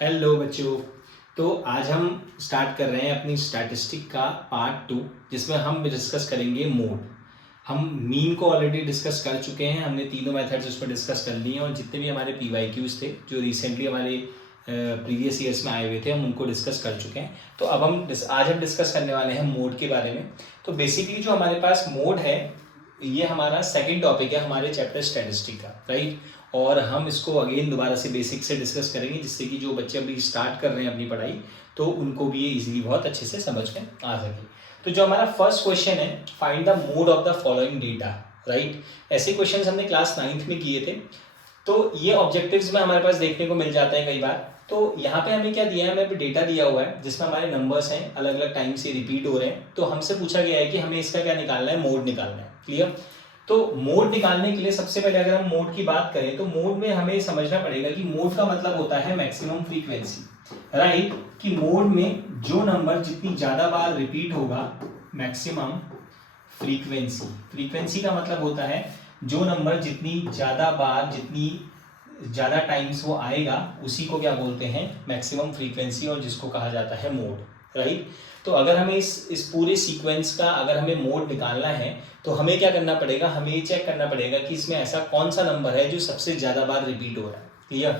Hello बच्चों। तो आज हम स्टार्ट कर रहे हैं अपनी स्टैटिस्टिक का पार्ट 2, जिसमें हम डिस्कस करेंगे मोड। हम मीन को ऑलरेडी डिस्कस कर चुके हैं, हमने तीनों मेथड्स उसमें डिस्कस कर लिए हैं और जितने भी हमारे PYQs थे जो रिसेंटली हमारे प्रीवियस ईयर्स में आए हुए थे हम उनको डिस्कस कर चुके हैं। तो अब आज हम डिस्कस करने वाले हैं मोड के बारे में। तो बेसिकली जो हमारे पास मोड है ये हमारा सेकंड टॉपिक है हमारे चैप्टर स्टैटिस्टिक का, राइट। और हम इसको अगेन दोबारा से बेसिक से डिस्कस करेंगे, जिससे कि जो बच्चे अभी स्टार्ट कर रहे हैं अपनी पढ़ाई तो उनको भी ये इजीली बहुत अच्छे से समझ में आ सके। तो जो हमारा फर्स्ट क्वेश्चन है, find the mode of the following data, right. ऐसे क्वेश्चंस हमने क्लास 9th में किए थे। तो ये ऑब्जेक्टिव्स में हमारे पास देखने को मिल जाते हैं कई बार। तो यहाँ पे हमें क्या दिया है, हमें डेटा दिया हुआ है जिसमें हमारे नंबर्स हैं, अलग अलग टाइम से रिपीट हो रहे हैं। तो हमसे पूछा गया है कि हमें इसका क्या निकालना है, मोड निकालना है। क्लियर। तो मोड निकालने के लिए सबसे पहले अगर हम मोड की बात करें तो मोड में हमें समझना पड़ेगा कि मोड का मतलब होता है मैक्सिमम फ्रीक्वेंसी, राइट। कि मोड में जो नंबर जितनी ज्यादा बार रिपीट होगा, मैक्सिमम फ्रीक्वेंसी। फ्रीक्वेंसी का मतलब होता है जो नंबर जितनी ज्यादा बार, जितनी ज्यादा टाइम्स वो आएगा उसी को क्या बोलते हैं, मैक्सिमम फ्रीक्वेंसी, और जिसको कहा जाता है मोड, राइट। तो अगर हमें इस पूरे सीक्वेंस का अगर हमें मोड निकालना है तो हमें क्या करना पड़ेगा, हमें ये चेक करना पड़ेगा कि इसमें ऐसा कौन सा नंबर है जो सबसे ज्यादा बार रिपीट हो रहा है। क्लियर।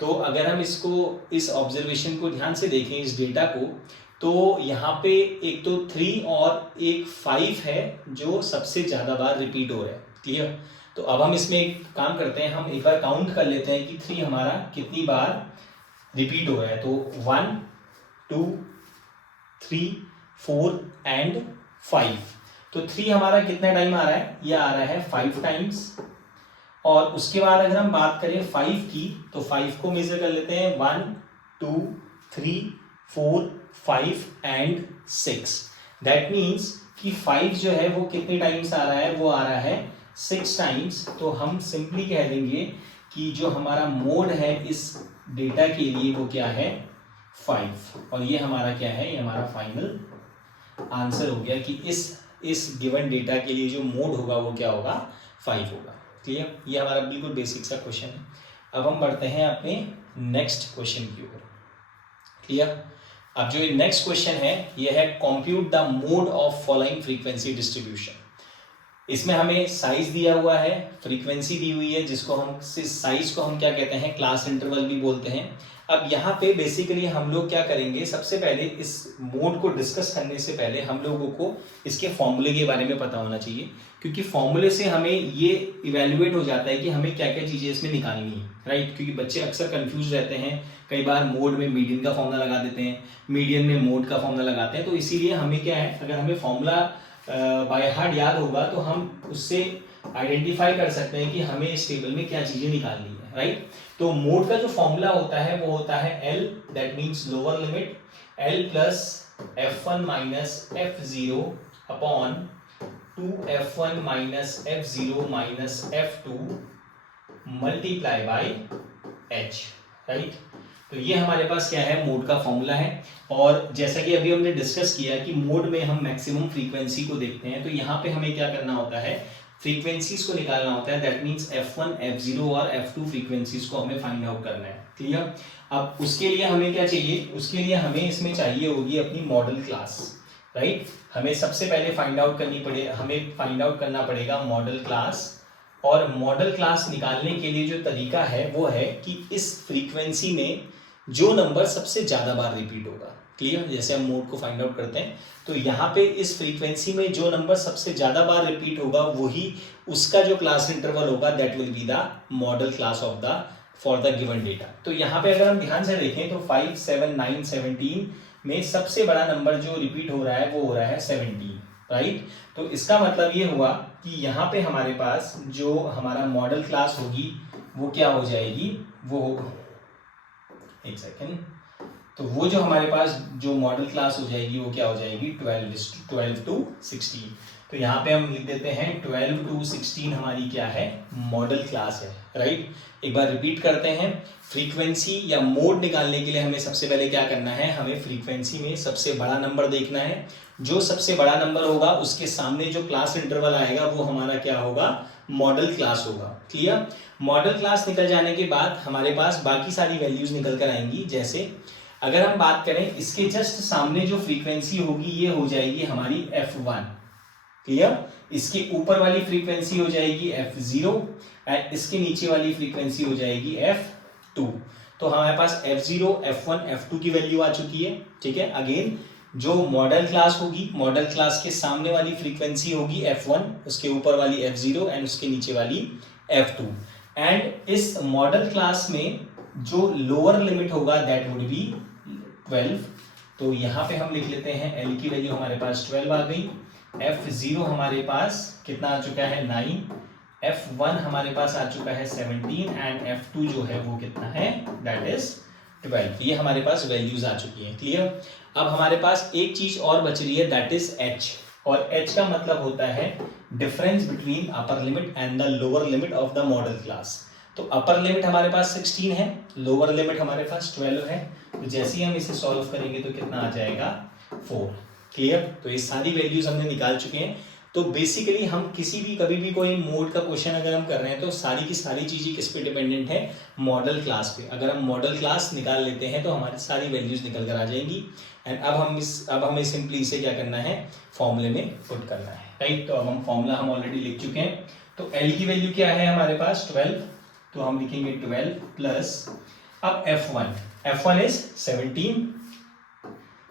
तो अगर हम इसको, इस ऑब्जर्वेशन को ध्यान से देखें, इस डेटा को, तो यहाँ पे एक तो 3 और एक 5 है जो सबसे ज्यादा बार रिपीट हो रहा है। क्लियर। तो अब हम इसमें एक काम करते हैं, हम एक बार काउंट कर लेते हैं कि 3 हमारा कितनी बार रिपीट हो रहा है। तो 1 2 3 4 एंड 5। तो 3 हमारा कितने टाइम आ रहा है, ये आ रहा है 5 टाइम्स। और उसके बाद अगर हम बात करें 5 की, तो 5 को मेजर कर लेते हैं 1 2 3 4 5 एंड 6। दैट मीन्स कि 5 जो है वो कितने टाइम्स आ रहा है, वो आ रहा है 6 टाइम्स। तो हम सिंपली कह देंगे कि जो हमारा मोड है इस डेटा के लिए वो क्या है, 5। और ये हमारा क्या है, ये हमारा फाइनल आंसर हो गया कि इस गिवन डेटा के लिए जो मोड होगा वो क्या होगा, 5 होगा। क्लियर। ये हमारा बिल्कुल बेसिक सा क्वेश्चन है। अब हम बढ़ते हैं अपने नेक्स्ट क्वेश्चन की ओर। क्लियर। अब जो नेक्स्ट क्वेश्चन है ये है compute the mode of following frequency distribution. इसमें हमें साइज दिया हुआ है, फ्रीक्वेंसी दी हुई है, जिसको हम साइज को हम क्या कहते हैं, क्लास इंटरवल भी बोलते हैं। अब यहाँ पे बेसिकली हम लोग क्या करेंगे, सबसे पहले इस मोड को डिस्कस करने से पहले हम लोगों को इसके फॉर्मूले के बारे में पता होना चाहिए, क्योंकि फॉर्मूले से हमें ये इवेल्युएट हो जाता है कि हमें क्या क्या चीजें इसमें निकालनी है, राइट। क्योंकि बच्चे अक्सर कंफ्यूज रहते हैं, कई बार मोड में मीडियन का फॉर्मूला लगा देते हैं, मीडियन में मोड का फॉर्मूला लगाते हैं। तो इसीलिए हमें क्या है, अगर हमें फॉर्मूला बाय हार्ट याद होगा तो हम उससे आइडेंटिफाई कर सकते हैं कि हमें इस टेबल में क्या चीजें निकालनी है, राइट। तो मोड का जो फॉर्मूला होता है वो होता है L, that means lower limit L plus F1 minus F0 upon 2F1 minus F0 minus F2 multiply by H, right. तो ये हमारे पास क्या है, मोड का फॉर्मूला है। और जैसा कि अभी हमने डिस्कस किया कि मोड में हम मैक्सिमम फ्रीक्वेंसी को देखते हैं, तो यहाँ पे हमें क्या करना होता है, फ्रीक्वेंसीज को निकालना होता है। दैट मींस F1 F0 और F2 फ्रीक्वेंसीज को हमें फाइंड आउट करना है। क्लियर। अब उसके लिए हमें क्या चाहिए, उसके लिए हमें इसमें चाहिए होगी अपनी मॉडल क्लास, राइट। हमें सबसे पहले हमें फाइंड आउट करना पड़ेगा मॉडल क्लास। और मॉडल क्लास निकालने के लिए जो तरीका है वो है कि इस फ्रीक्वेंसी में जो नंबर सबसे ज्यादा बार रिपीट होगा। क्लियर। जैसे हम मोड को फाइंड आउट करते हैं तो यहाँ पे इस फ्रीक्वेंसी में जो नंबर सबसे ज्यादा बार रिपीट होगा वही उसका जो क्लास इंटरवल होगा, that will be the model class of the for the given data. तो यहाँ पे अगर हम ध्यान से देखें तो 5 7 9 17 में सबसे बड़ा नंबर जो रिपीट हो रहा है वो हो रहा है 17, राइट। तो इसका मतलब ये हुआ कि यहाँ पे हमारे पास जो हमारा मॉडल क्लास होगी वो क्या हो जाएगी, वो एक सेकेंड, तो वो जो हमारे पास जो मॉडल क्लास हो जाएगी वो क्या हो जाएगी, 12 to 16। तो यहाँ पे हम लिख देते हैं 12 to 16 हमारी क्या है, मॉडल क्लास है, राइट। एक बार रिपीट करते हैं, फ्रीक्वेंसी या मोड निकालने के लिए हमें सबसे पहले क्या करना है, हमें फ्रीक्वेंसी में सबसे बड़ा नंबर देखना है। जो सबसे बड़ा नंबर होगा उसके सामने जो क्लास इंटरवल आएगा वो हमारा क्या होगा, मॉडल क्लास होगा। क्लियर? मॉडल क्लास निकल जाने के बाद हमारे पास बाकी सारी वैल्यूज निकल कर आएंगी। जैसे अगर हम बात करें, इसके जस्ट सामने जो फ्रीक्वेंसी होगी ये हो जाएगी हमारी F1। क्लियर? इसके ऊपर वाली फ्रीक्वेंसी हो जाएगी F0 एंड इसके नीचे वाली फ्रीक्वेंसी हो जाएगी F2। तो हमारे पास F0, F1, F2 की वैल्यू आ चुकी है। ठीक है? अगेन जो मॉडल क्लास होगी, मॉडल क्लास के सामने वाली फ्रीक्वेंसी होगी F1, उसके ऊपर वाली F0 एंड उसके नीचे वाली F2। एंड इस मॉडल क्लास में जो लोअर लिमिट होगा दैट वुड बी 12। तो यहाँ पे हम लिख लेते हैं L की वैल्यू हमारे पास 12 आ गई। F0 हमारे पास कितना आ चुका है 9, F1 हमारे पास आ चुका है 17 एंड F2 जो है वो कितना है दैट इज 12। ये हमारे पास वैल्यूज आ चुकी हैं। क्लियर? अब हमारे पास एक चीज और बच रही है दैट इज H, और H का मतलब होता है difference between upper limit and the lower limit of the model class. तो अपर लिमिट हमारे पास 16 है, लोअर लिमिट हमारे पास 12 है। तो जैसे ही हम इसे सॉल्व करेंगे तो कितना आ जाएगा 4। क्लियर? तो ये सारी वैल्यूज हमने निकाल चुके हैं। तो बेसिकली हम किसी भी कभी भी कोई मोड का क्वेश्चन अगर हम कर रहे हैं तो सारी की सारी चीजें किस पे डिपेंडेंट है, मॉडल क्लास पे। अगर हम मॉडल क्लास निकाल लेते हैं तो हमारी सारी वैल्यूज निकल कर आ जाएंगी। एंड अब हमें सिंपली इसे क्या करना है, फॉर्मूले में पुट करना है। राइट? तो अब हम फॉर्मूला हम ऑलरेडी लिख चुके हैं। तो L की वैल्यू क्या है हमारे पास 12, तो हम लिखेंगे 12 प्लस अब F1 इज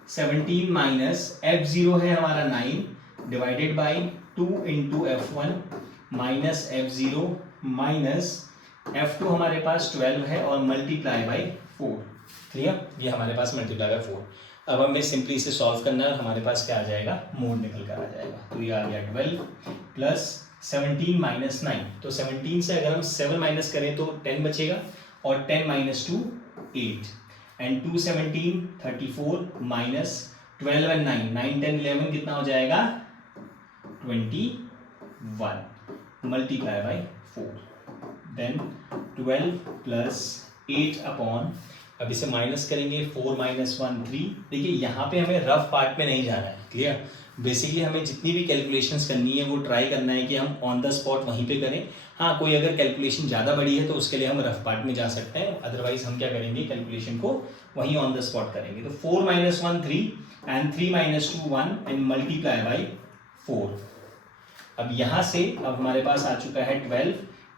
17 माइनस F0 है हमारा 9 divided by 2 into F1 minus F0 minus F2 हमारे पास 12 है और मल्टीप्लाई बाई 4। क्लियर? ये हमारे पास मल्टीप्लाई बाई 4। अब हमें सिंपली इसे सॉल्व करना है और हमारे पास क्या आ जाएगा, मोड निकल कर आ जाएगा। तो ये आ गया 12 प्लस 17 माइनस 9। तो 17 से अगर हम 7 माइनस करें तो 10 बचेगा और 10 माइनस 2 8 एंड 2 17 34 माइनस 12 एंड 9 9 10 11 कितना हो जाएगा 21 multiply by 4 then 12 plus 8 upon, अब इसे माइनस करेंगे 4 माइनस 1 3। देखिए यहाँ पे हमें रफ पार्ट में नहीं जाना है। क्लियर? बेसिकली हमें जितनी भी कैलकुलेशंस करनी है वो ट्राई करना है कि हम ऑन द स्पॉट वहीं पे करें। हाँ, कोई अगर कैलकुलेशन ज़्यादा बड़ी है तो उसके लिए हम रफ पार्ट में जा सकते हैं, अदरवाइज हम क्या करेंगे, कैलकुलेशन को वहीं ऑन द स्पॉट करेंगे। तो 4 minus 1 3 and 3 minus 2 1 and multiply by 4। अब यहाँ से अब हमारे पास आ चुका है 12,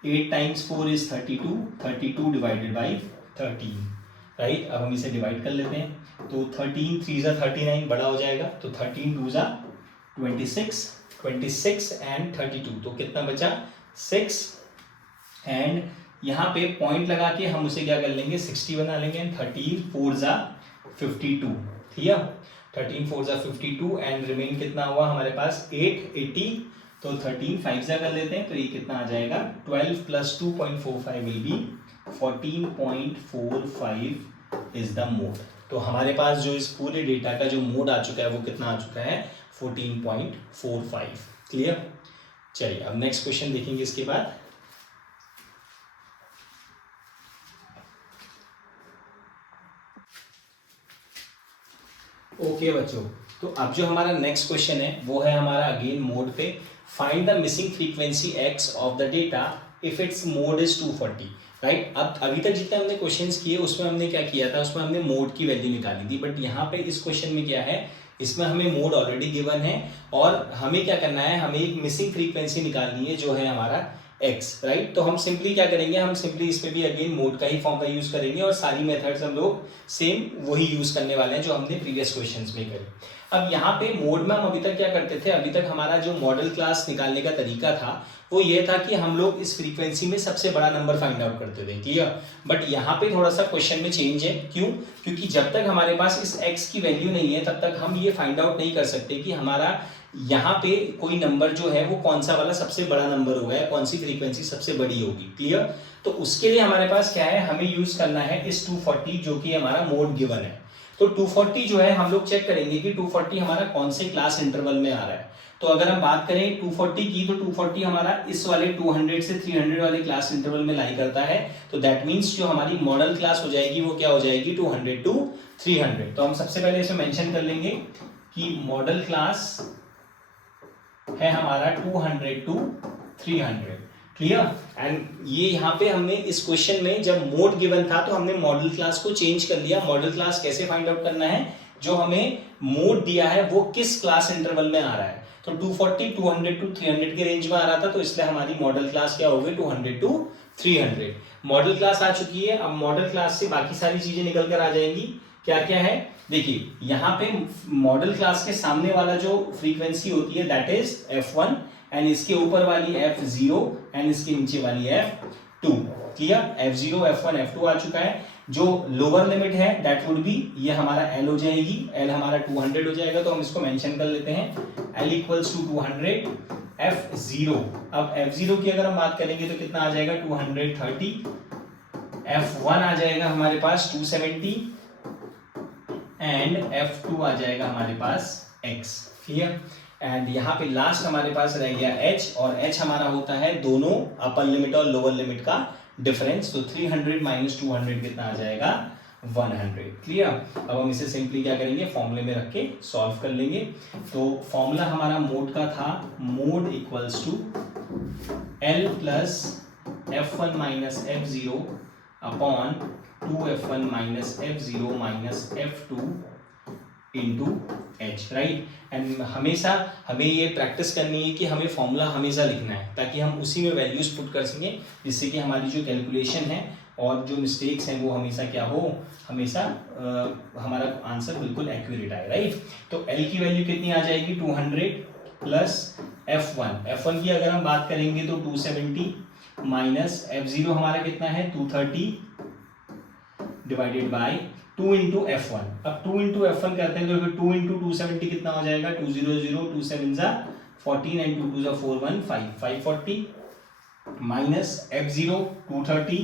8 times 4 is 32, 32 divided by 13। Right? अब हम इसे डिवाइड कर लेते हैं। तो 13 3 जा 39 बड़ा हो जाएगा, तो 13 2 जा 26 एंड 32, तो कितना बचा 6। एंड यहाँ पे पॉइंट लगा के हम उसे क्या कर लेंगे 60 बना लेंगे। 13 4 जा 52। ठीक है? 13 4 जा 52 एंड रिमेन कितना हुआ हमारे पास 8 80। तो 13 5 जा कर लेते हैं तो ये कितना आ जाएगा 12 plus 2.45 will be 14.45 is the mode. तो हमारे पास जो इस पूरे डेटा का जो मोड आ चुका है वो कितना आ चुका है 14.45। क्लियर? चलिए अब नेक्स्ट क्वेश्चन देखेंगे इसके बाद। ओके बच्चों, तो अब जो हमारा नेक्स्ट क्वेश्चन है वो है हमारा अगेन मोड पे। Find the missing frequency x of the data if it's mode is 240। Right? अब अभी तक जितने हमने क्वेश्चंस किए उसमें हमने क्या किया था, उसमें हमने मोड की वैल्यू निकाली थी। बट यहाँ पे इस क्वेश्चन में क्या है, इसमें हमें मोड ऑलरेडी गिवन है और हमें क्या करना है, हमें एक मिसिंग फ्रीक्वेंसी निकालनी है जो है हमारा x। राइट? तो हम सिंपली क्या करेंगे, हम सिंपली इसमें भी अगेन मोड का ही फॉर्मूला यूज करेंगे और सारी मेथड्स हम लोग सेम वही यूज करने वाले हैं जो हमने प्रीवियस क्वेश्चंस में करी। अब यहाँ पे मोड में हम अभी तक क्या करते थे, अभी तक हमारा जो मॉडल क्लास निकालने का तरीका था वो ये था कि हम लोग इस फ्रीक्वेंसी में सबसे बड़ा नंबर फाइंड आउट करते थे। क्लियर? बट यहाँ पे थोड़ा सा क्वेश्चन में चेंज है। क्यों? क्योंकि जब तक हमारे पास इस x की वैल्यू नहीं है तब तक हम ये फाइंड आउट नहीं कर सकते कि हमारा यहाँ पे कोई नंबर जो है वो कौन सा वाला सबसे बड़ा नंबर होगा या कौन सी फ्रीक्वेंसी सबसे बड़ी होगी। क्लियर? तो उसके लिए हमारे पास क्या है, हमें यूज करना है इस 240 जो कि हमारा मोड गिवन है। तो 240 जो है हम लोग चेक करेंगे कि 240 हमारा कौन से क्लास इंटरवल में आ रहा है। तो अगर हम बात करें 240 की, तो 240 हमारा इस वाले 200 से 300 वाले क्लास इंटरवल में लाई करता है। तो दैट मीन्स जो हमारी मॉडल क्लास हो जाएगी वो क्या हो जाएगी 200 to 300। तो हम सबसे पहले इसमें मेंशन कर लेंगे कि मॉडल क्लास है हमारा 200 to 300। क्लियर। एंड ये यहाँ पे हमने इस क्वेश्चन में जब मोड गिवन था तो हमने मॉडल क्लास को चेंज कर लिया। मॉडल क्लास कैसे फाइंड आउट करना है, जो हमें मोड दिया है वो किस क्लास इंटरवल में आ रहा है। तो 240 200 to 300 के रेंज में आ रहा था, तो इसलिए हमारी मॉडल क्लास क्या होगी 200 to 300। मॉडल क्लास आ चुकी है। अब मॉडल क्लास से बाकी सारी चीजें निकल कर आ जाएंगी। क्या क्या है देखिए, यहाँ पे मॉडल क्लास के सामने वाला जो फ्रीक्वेंसी होती है दैट इज f1 एंड इसके ऊपर वाली f0 एंड इसके नीचे वाली f2। Clear, f0 f1 f2 आ चुका है। जो लोअर लिमिट है दैट वुड बी, ये हमारा L हो जाएगी, L हमारा 200 हो जाएगा, तो हम इसको मेंशन कर लेते हैं L इक्वल्स टू 200 f0। अब f0 की अगर हम बात करेंगे तो कितना आ जाएगा 230, f1 आ जाएगा हमारे पास 270 एंड f2 आ जाएगा हमारे पास x। क्लियर। एंड यहाँ पे लास्ट हमारे पास रह गया h, और h हमारा होता है दोनों अपर लिमिट और लोअर लिमिट का डिफरेंस। तो 300 माइनस 200 कितना आ जाएगा 100। क्लियर। अब हम इसे सिंपली क्या करेंगे, फॉर्मूले में रख के सॉल्व कर लेंगे। तो फॉर्मूला हमारा मोड का था, mode equals to L plus f1 minus f0 upon 2f1 minus f0 minus f2 into h, right. And हमेशा हमें ये प्रैक्टिस करनी है कि हमें फॉर्मूला हमेशा लिखना है, ताकि हम उसी में वैल्यूज पुट कर सकें, जिससे कि हमारी जो कैलकुलेशन है और जो मिस्टेक्स हैं वो हमेशा क्या हो, हमेशा हमारा आंसर बिल्कुल एक्यूरेट आए, राइट। तो L की वैल्यू कितनी आ जाएगी 200 प्लस f1 की अगर हम बात करेंगे तो 270 माइनस f0 हमारा कितना है 230 डिवाइडेड बाय 2 इंटू f1। अब 2 इंटू f1 करते हैं तो फिर 2 इंटू 270 कितना हो जाएगा 200, 2 7 जा 14 एंड 2 2 जा 4 1 5 540 minus f0 230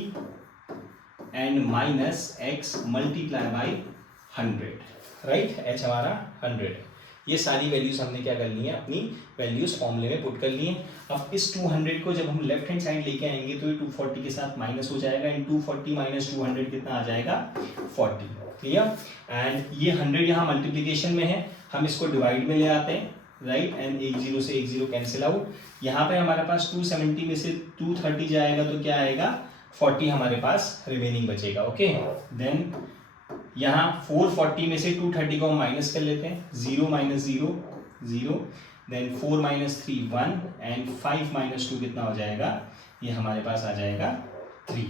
and minus x multiply by 100, right. h हमारा 100। ये सारी वैल्यूज हमने क्या कर ली है, अपनी वैल्यूज फॉर्मूले में पुट कर ली हैं। अब इस 200 को जब हम लेफ्ट हैंड साइड लेके आएंगे तो ये 240 के साथ माइनस हो जाएगा, एंड 240 माइनस 200 कितना आ जाएगा 40। क्लियर। एंड ये 100 यहाँ मल्टीप्लीकेशन में है, हम इसको डिवाइड में ले आते हैं, राइट। एंड एक जीरो से एक जीरो कैंसिल आउट। यहाँ पे हमारे पास 270 में से 230 जाएगा तो क्या आएगा 40 हमारे पास रिमेनिंग बचेगा। ओके, देन यहाँ 440 में से 230 को हम माइनस कर लेते हैं, 0 minus 0 0, then 4 minus 3 1 and 5 minus 2 कितना हो जाएगा, ये हमारे पास आ जाएगा 3,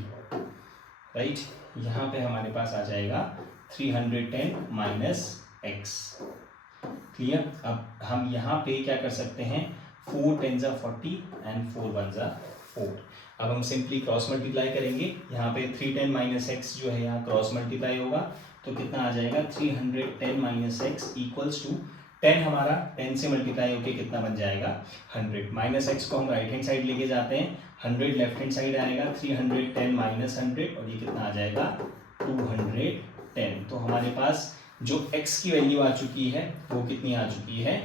राइट। यहाँ पे हमारे पास आ जाएगा 310 माइनस x। क्लियर। अब हम यहाँ पे क्या कर सकते हैं, 4 10 जा 40 एंड 4 1 जा 4। अब हम सिंपली क्रॉस मल्टीप्लाई करेंगे, यहाँ पे 310 माइनस एक्स जो है यहाँ क्रॉस मल्टीप्लाई होगा तो कितना आ जाएगा 310 माइनस एक्स इक्वल्स टू 10 हमारा 10 से मल्टीप्लाई होके कितना बन जाएगा 100। माइनस एक्स को हम राइट हैंड साइड लेके जाते हैं, 100 लेफ्ट हैंड साइड आएगा, 310 माइनस 100 और ये कितना आ जाएगा 210। तो हमारे पास जो x की वैल्यू आ चुकी है वो कितनी आ चुकी है,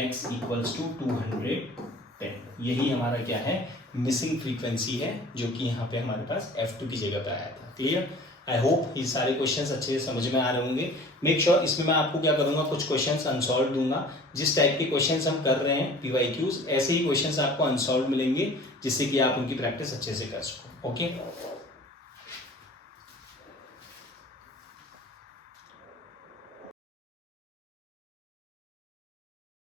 x इक्वल्स टू 210। यही हमारा क्या है, मिसिंग फ्रीक्वेंसी है, जो कि यहाँ पे हमारे पास f2 की जगह पे आया था। क्लियर। आई होप ये सारे क्वेश्चंस अच्छे से समझ में आ रहे होंगे। मेक श्योर इसमें मैं आपको क्या करूँगा, कुछ क्वेश्चंस अनसॉल्व दूंगा। जिस टाइप के क्वेश्चंस हम कर रहे हैं PYQs, ऐसे ही क्वेश्चंस आपको अनसॉल्व मिलेंगे, जिससे कि आप उनकी प्रैक्टिस अच्छे से कर सको। ओके।